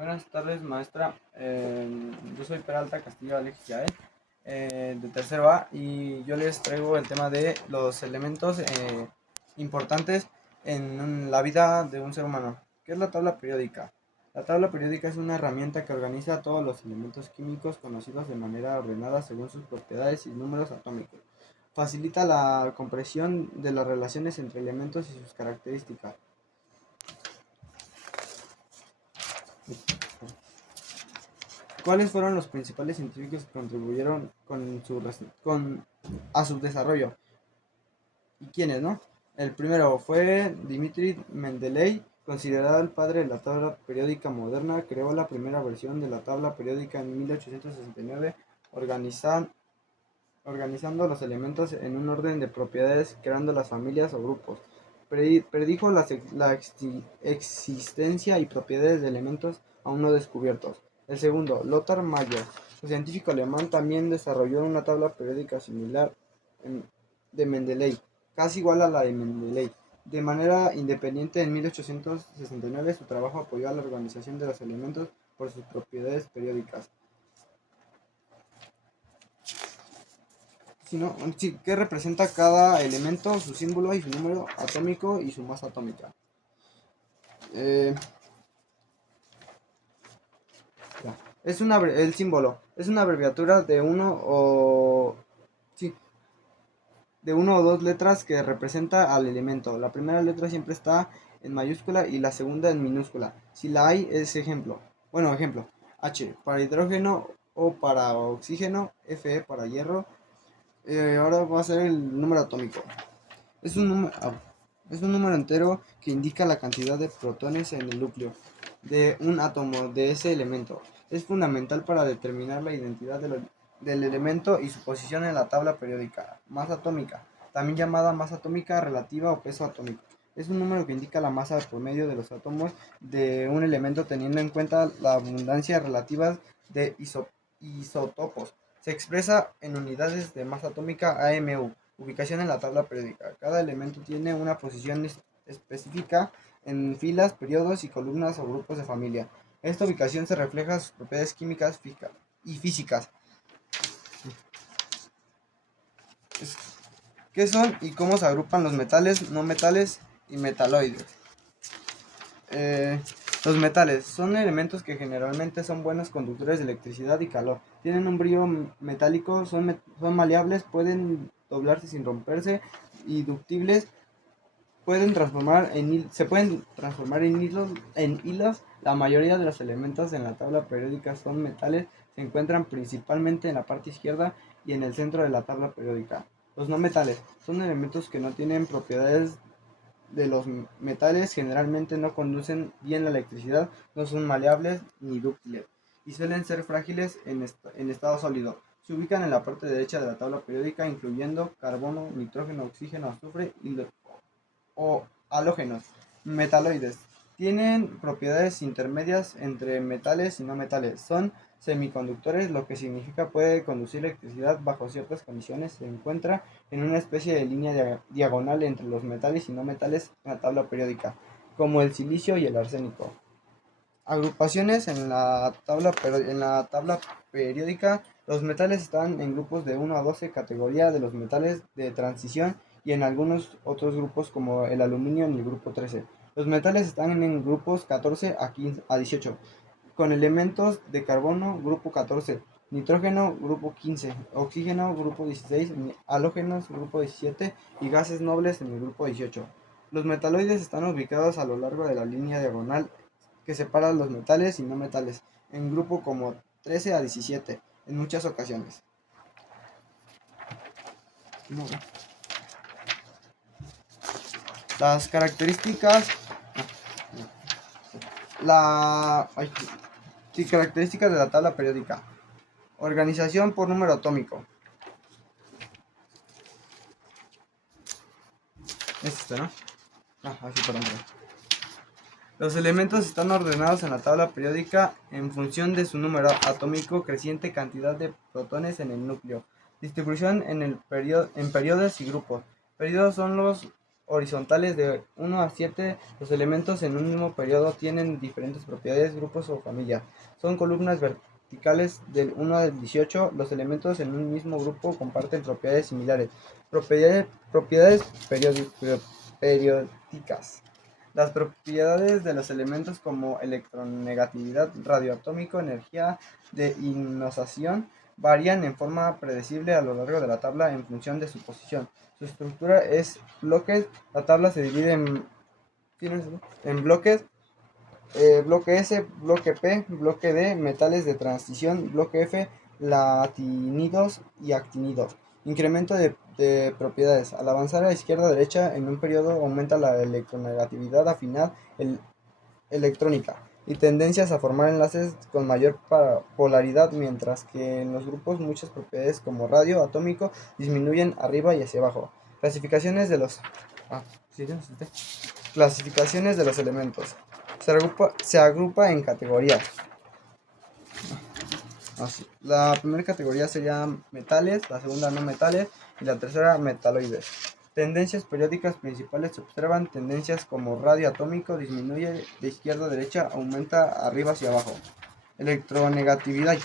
Buenas tardes, maestra. Yo soy Peralta Castillo Alex Yael, de tercero A, y yo les traigo el tema de los elementos importantes en la vida de un ser humano. ¿Qué es la tabla periódica? La tabla periódica es una herramienta que organiza todos los elementos químicos conocidos de manera ordenada según sus propiedades y números atómicos. Facilita la comprensión de las relaciones entre elementos y sus características. ¿Cuáles fueron los principales científicos que contribuyeron a su desarrollo? ¿Y quiénes, no? El primero fue Dmitri Mendeleev, considerado el padre de la tabla periódica moderna. Creó la primera versión de la tabla periódica en 1869, organizando los elementos en un orden de propiedades, creando las familias o grupos. Predijo la existencia y propiedades de elementos aún no descubiertos. El segundo, Lothar Mayer, un científico alemán, también desarrolló una tabla periódica similar de Mendeleev, casi igual a la de Mendeleev. De manera independiente, en 1869 su trabajo apoyó a la organización de los elementos por sus propiedades periódicas. ¿Qué representa cada elemento, su símbolo y su número atómico y su masa atómica? El símbolo es una abreviatura de de uno o dos letras que representa al elemento. La primera letra siempre está en mayúscula y la segunda en minúscula. Si la hay, es ejemplo. Ejemplo. H para hidrógeno, O para oxígeno, Fe para hierro. Ahora va a ser el número atómico. Es es un número entero que indica la cantidad de protones en el núcleo de un átomo de ese elemento. Es fundamental para determinar la identidad del elemento y su posición en la tabla periódica. Masa atómica, también llamada masa atómica relativa o peso atómico. Es un número que indica la masa promedio de los átomos de un elemento teniendo en cuenta la abundancia relativa de isótopos. Se expresa en unidades de masa atómica AMU. Ubicación en la tabla periódica. Cada elemento tiene una posición específica en filas, periodos y columnas o grupos de familia. Esta ubicación se refleja en sus propiedades químicas y físicas. ¿Qué son y cómo se agrupan los metales, no metales y metaloides? Los metales son elementos que generalmente son buenos conductores de electricidad y calor. Tienen un brillo metálico, son maleables, pueden doblarse sin romperse y ductibles. Se pueden transformar en hilos. La mayoría de los elementos en la tabla periódica son metales. Se encuentran principalmente en la parte izquierda y en el centro de la tabla periódica. Los no metales son elementos que no tienen propiedades de los metales, generalmente no conducen bien la electricidad, no son maleables ni dúctiles y suelen ser frágiles en estado sólido. Se ubican en la parte derecha de la tabla periódica, incluyendo carbono, nitrógeno, oxígeno, azufre o halógenos. Metaloides tienen propiedades intermedias entre metales y no metales. Son semiconductores, lo que significa puede conducir electricidad bajo ciertas condiciones. Se encuentra en una especie de línea diagonal entre los metales y no metales en la tabla periódica, como el silicio y el arsénico. Agrupaciones en la tabla periódica. Los metales están en grupos de 1 a 12, categoría de los metales de transición, y en algunos otros grupos como el aluminio en el grupo 13. Los metales están en grupos 14 a 18, con elementos de carbono, grupo 14, nitrógeno, grupo 15, oxígeno, grupo 16, halógenos, grupo 17 y gases nobles en el grupo 18. Los metaloides están ubicados a lo largo de la línea diagonal que separa los metales y no metales, en grupo como 13 a 17, en muchas ocasiones. Las características características de la tabla periódica. Organización por número atómico. Es ¿no? Así perdón. Los elementos están ordenados en la tabla periódica en función de su número atómico, creciente cantidad de protones en el núcleo. Distribución en periodos y grupos. Periodos son los horizontales de 1 a 7, los elementos en un mismo periodo tienen diferentes propiedades, grupos o familias. Son columnas verticales del 1 al 18, los elementos en un mismo grupo comparten propiedades similares. Propiedades periódicas. Las propiedades de los elementos como electronegatividad, radioatómico, energía de ionalización varían en forma predecible a lo largo de la tabla en función de su posición. Su estructura es bloques. La tabla se divide en bloques. Bloque S, bloque P, bloque D, metales de transición, bloque F, latinidos y actinidos. Incremento de propiedades. Al avanzar a izquierda a derecha en un periodo aumenta la electronegatividad afinal electrónica y tendencias a formar enlaces con mayor polaridad, mientras que en los grupos muchas propiedades como radio atómico disminuyen arriba y hacia abajo. Clasificaciones de los clasificaciones de los elementos. Se agrupa en categorías. La primera categoría sería metales, la segunda no metales y la tercera metaloides. Tendencias periódicas principales se observan tendencias como radio atómico disminuye de izquierda a derecha, aumenta arriba hacia abajo. Electronegatividad.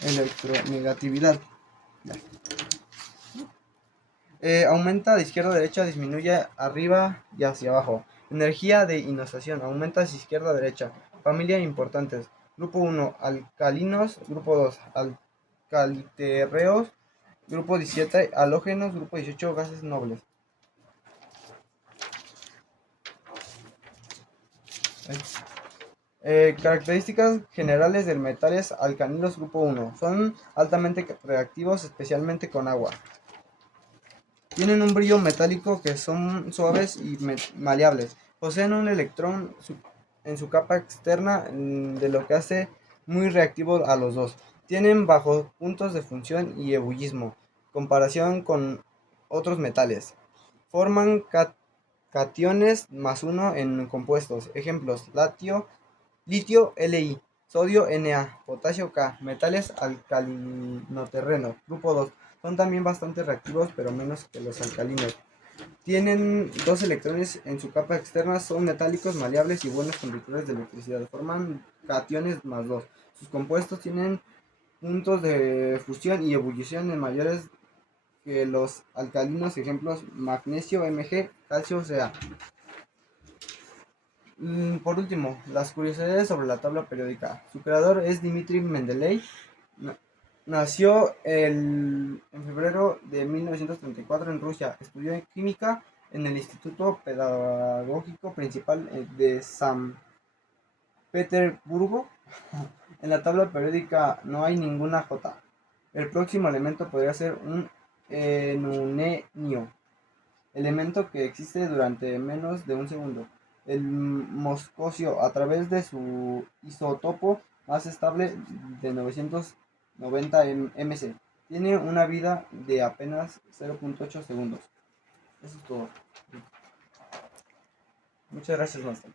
Electronegatividad. Aumenta de izquierda a derecha, disminuye arriba y hacia abajo. Energía de ionalización, aumenta de izquierda a derecha. Familia importantes. Grupo 1, alcalinos. Grupo 2, alcaliterreos. Grupo 17, halógenos. Grupo 18, gases nobles. Características generales del metales alcalinos grupo 1. Son altamente reactivos, especialmente con agua. Tienen un brillo metálico que son suaves y maleables. Poseen un electrón en su capa externa, de lo que hace muy reactivo a los dos. Tienen bajos puntos de fusión y ebullismo, comparación con otros metales. Forman cationes +1 en compuestos. Ejemplos: litio Li, sodio Na, potasio K. Metales alcalinoterrenos. Grupo 2. Son también bastante reactivos, pero menos que los alcalinos. Tienen 2 electrones en su capa externa, son metálicos, maleables y buenos conductores de electricidad. Forman cationes +2. Sus compuestos tienen puntos de fusión y ebullición en mayores que los alcalinos. Ejemplos: magnesio Mg, calcio Ca. Por último, las curiosidades sobre la tabla periódica. Su creador es Dmitri Mendeleev. Nació en febrero de 1934 en Rusia. Estudió química en el Instituto Pedagógico Principal de San Petersburgo. En la tabla periódica no hay ninguna J. El próximo elemento podría ser un enunenio, elemento que existe durante menos de un segundo. El moscocio, a través de su isótopo más estable de 990 mc, tiene una vida de apenas 0.8 segundos. Eso es todo. Muchas gracias, Master.